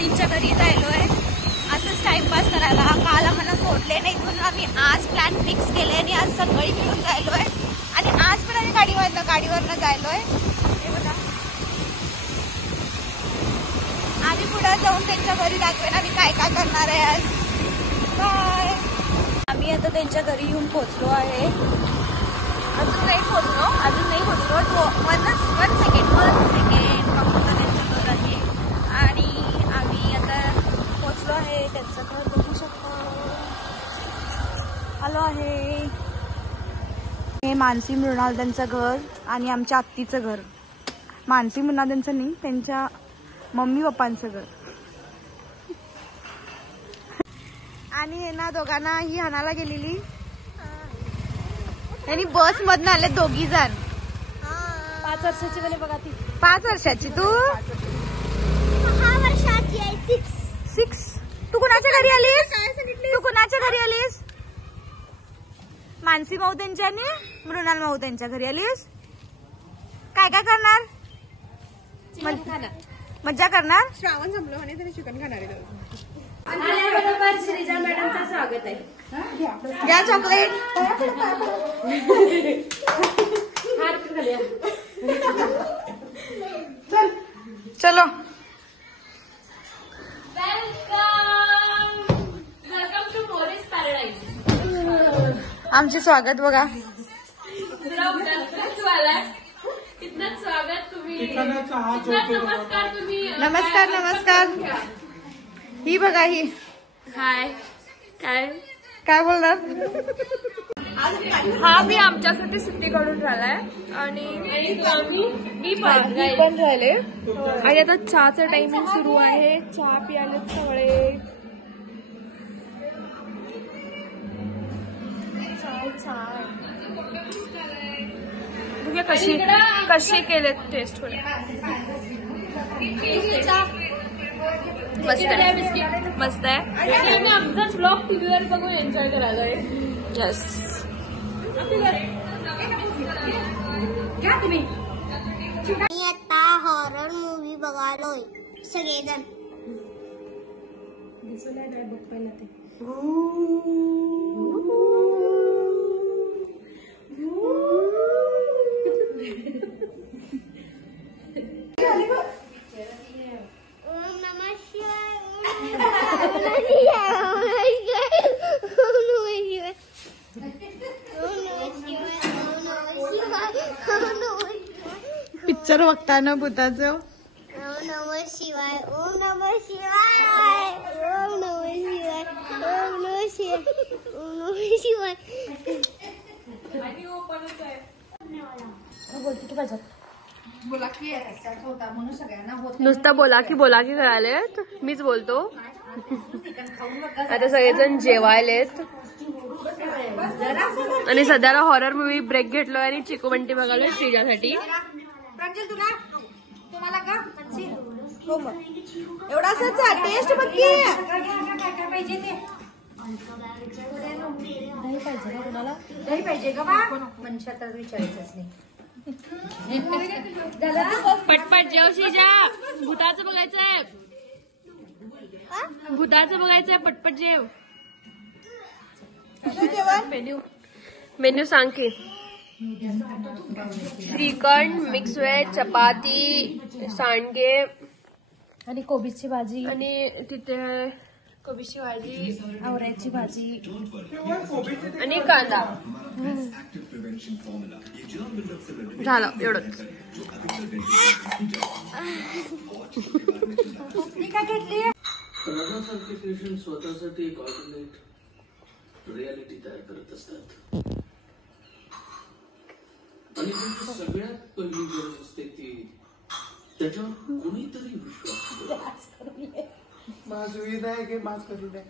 त्यांच्या घरी जायलोय असंच टाइमपास करायला. काल आम्हाला सोडले नाही म्हणून आम्ही आज प्लॅन फिक्स केले आणि आज सकाळी फिरून जायलोय. आणि आज पण आम्ही गाडीवरनं जायलोय. हे बघा आम्ही पुढे जाऊन त्यांच्या घरी दाखवेन आम्ही काय काय करणार आहे आज. बाय. आम्ही आता त्यांच्या घरी येऊन पोहोचलो आहे. अजून नाही पोहोचलो. वन सेकंड फक्त त्यांचं घर आहे आणि आम्ही आता पोहोचलो आहे. त्यांचं घर बघू शकतो. आलो आहे. हे मानसी मृणाल त्यांचं घर आणि आमच्या आत्तीचं घर. मानसी मृणाल त्यांचं नाही, त्यांच्या मम्मी पप्पांचं घर. आणि हे ना दोघांना ही हाणाला गेलेली. त्यांनी बस मधनं आले दोघी जण. 5 वर्षाची बने बघा ती. 5 वर्षाची तू? 6 वर्षाची आहे. 6. तू कुणाच्या घरी आलीस? मानसी माऊ त्यांच्या आणि मृणाल माऊ त्यांच्या घरी आलीस. काय काय करणार? मज्जा करणार. श्रावण संपलं म्हणे तरी चिकन खाणार आहे. बरोबर श्रीजा मॅडमचं स्वागत आहे. या चॉकलेट. चलो वेलकम टू मोरिस पॅराडाइज. आमचे स्वागत बघा. इतकं स्वागत तुम्ही. नमस्कार तुम्ही. नमस्कार. ही बघा ही. हाय. काय बोलणार? हा मी आमच्यासाठी सुट्टी काढून राहिलाय आणि मी पण राहिले. आणि आता चहाचं टायमिंग सुरू आहे. चहा पियाले सगळे. बघूया कशी केले टेस्ट. मस्त आहे. मी आमचाच ब्लॉग टीव्हीवर बघून एन्जॉय करायला. यस. मी आता हॉरर मूवी बघालोय सगळेजण. पिक्चर बघताना भूताचं. ओम नमः शिवाय. ओम नमः शिवाय. ओम नमः शिवाय. ओम नमः शिवाय. ओम नमः शिवाय. नुसतं बोला की करायलेत. मीच बोलतो. आता सगळेजण जेवायलेत आणि सध्याला हॉरर मूवी ब्रेक घेतलोय आणि चिकू बंटी बघालोय श्रीजासाठी. एवढाच टेस्ट बघ की. दही पाहिजे का बा? मनुष्या तर विचारायचंच नाही. पटपट जेव श्रीजा. भूताचं बघायचंय. पटपट जेव. मेन्यू सांग की. श्रीखंड, मिक्स व्हेज, चपाती, सांडगे आणि कोबीची भाजी आणि तिथे कोबीची भाजी, आवऱ्याची भाजी आणि कांदा. झालं एवढंच. लग्नासारखे पेशंट स्वतःसाठी एक ऑल्टरनेट रियालिटी तयार करत असतात आणि त्यांची सगळ्यात पहिली गरज असते ती त्याच्यावर कोणीतरी विश्वास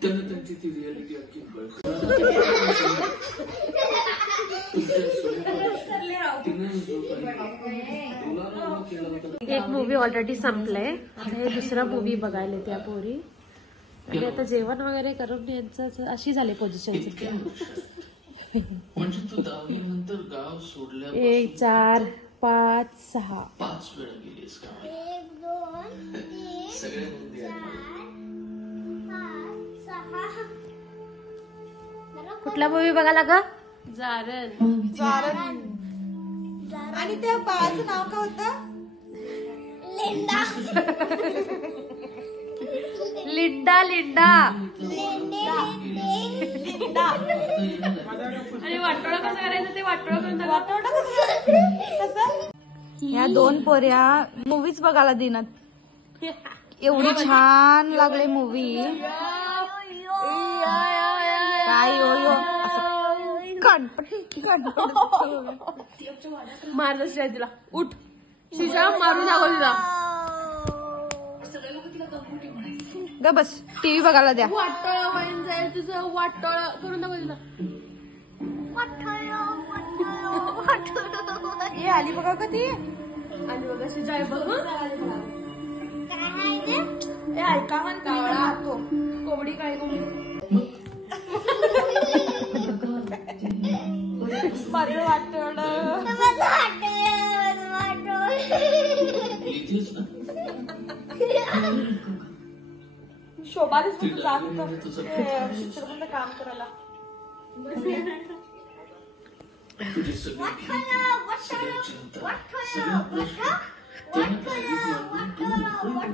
त्यांना त्यांची ती रियालिटी आणखी कळते. एक मूवी ऑलरेडी संपलंय. आता हे दुसरा मूवी बघायला त्या पोरी. आणि आता जेवण वगैरे करून यांचं अशी झाली पोझिशन सध्या. म्हणजे तू 10वी नंतर गाव सोडल्या 1 4 5 6 5 वेळा गेलीस का? एक दोन तीन सगळ्या कुठला मूवी बघायला ग? जारण. आणि त्या बाळाचं नाव काय होतं? लिंडा लिंडा. आणि वाटोळा कसं करायचं ते वाटोळा करून या 2 पोऱ्या मूवीज बघायला देणार. एवढी छान लागले मूवी. काय यो यो असं मारलं श्रेया तिला. उठ शिजा, मारून दाखव तिला. ग बस टीव्ही बघायला द्या. वाटोळा वाईन जाईल तुझं. वाटोळा करून दाखव तिला. हे आली बघा कधी. आणि बघा शिजा आहे बघ. हे ऐका म्हणता कोंबडी काय कोंबडी. माझं वाटलं. इथेच ना शोभा देशमुख जात तुझं होतं चित्रपट काम करायला. तुझे सगळे सगळ्यांची नंतर सगळ्या प्रश्न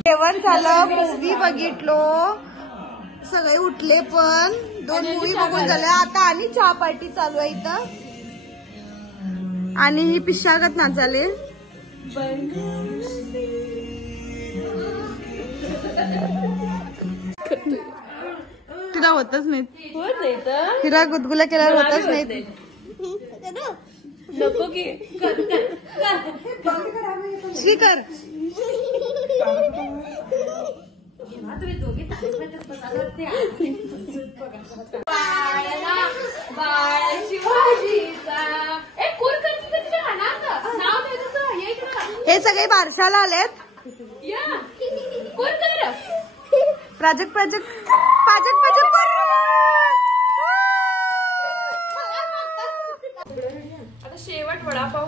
जेवण झालं, मूवी बघितलो, सगळे उठले पण 2 मूवी बघून झाल्या. आता आणि चहा पार्टी चालू आहे इथं. आणि ही पिशागत नाचाले. तिला होतच नाही. तिला गुदगुल्या केल्यावर होतच नाही. नको की श्रीकर हे सगळे बारशाला आलेत. प्राजक्त आता शेवट वडापाव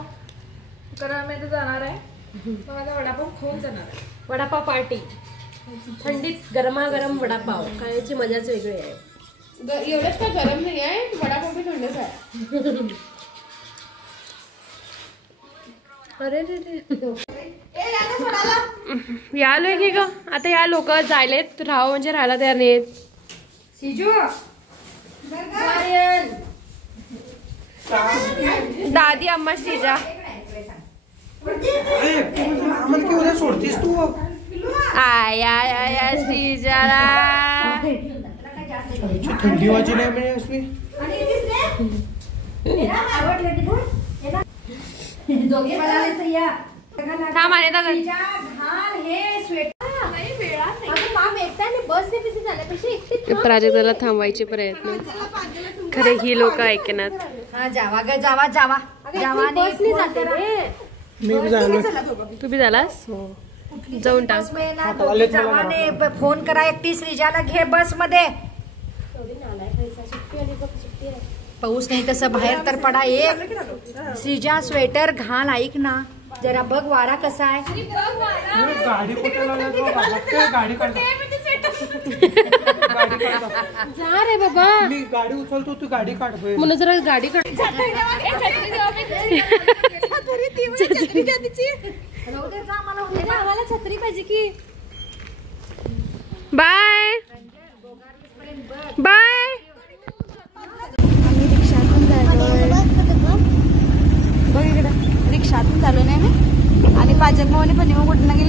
करायला मी जाणार आहे. मग आता वडापाव खाऊन जाणार आहे. वडापाव पार्टी. थंडीत गरमागरम वडापाव खाण्याची मजाच वेगळी आहे. एवढंच काय गरम नाही आहे. वडापाव बी थंडच आहे. अरे यालोय की ग. आता या लोक जायलेत. राहावं म्हणजे राहायला तयार नाहीत. दादी अम्मा श्रीजा. सोडतीस तू. आया श्रीजाला थंडी वाजी नाही म्हणे असली. थांब आणि प्राजक्ताला थांबवायचे प्रयत्न. खरे ही लोक ऐकणार. जावा ग जावा जावा जावा. मी बी झालो. तू बी झालास. जाऊन टाक. फोन करा एकटी श्रीजाला घे बस मध्ये. पाऊस नाही तसं बाहेर तर पडा. एक श्रीजा स्वेटर घाल. ऐक ना जरा बघ वारा कसा आहे. गाडी कुठे गाडी काढतो. जा रे बाबा. मी गाडी उचलतो तू गाडी काढतोय. म्हणून जरा गाडी काढ. छत्री पाहिजे की. Bye bye. आम्ही रिक्षातून जायलोय. बघ इकडे रिक्षातून चालू नाही मी. आणि पाजक मावने पण कुठं गेले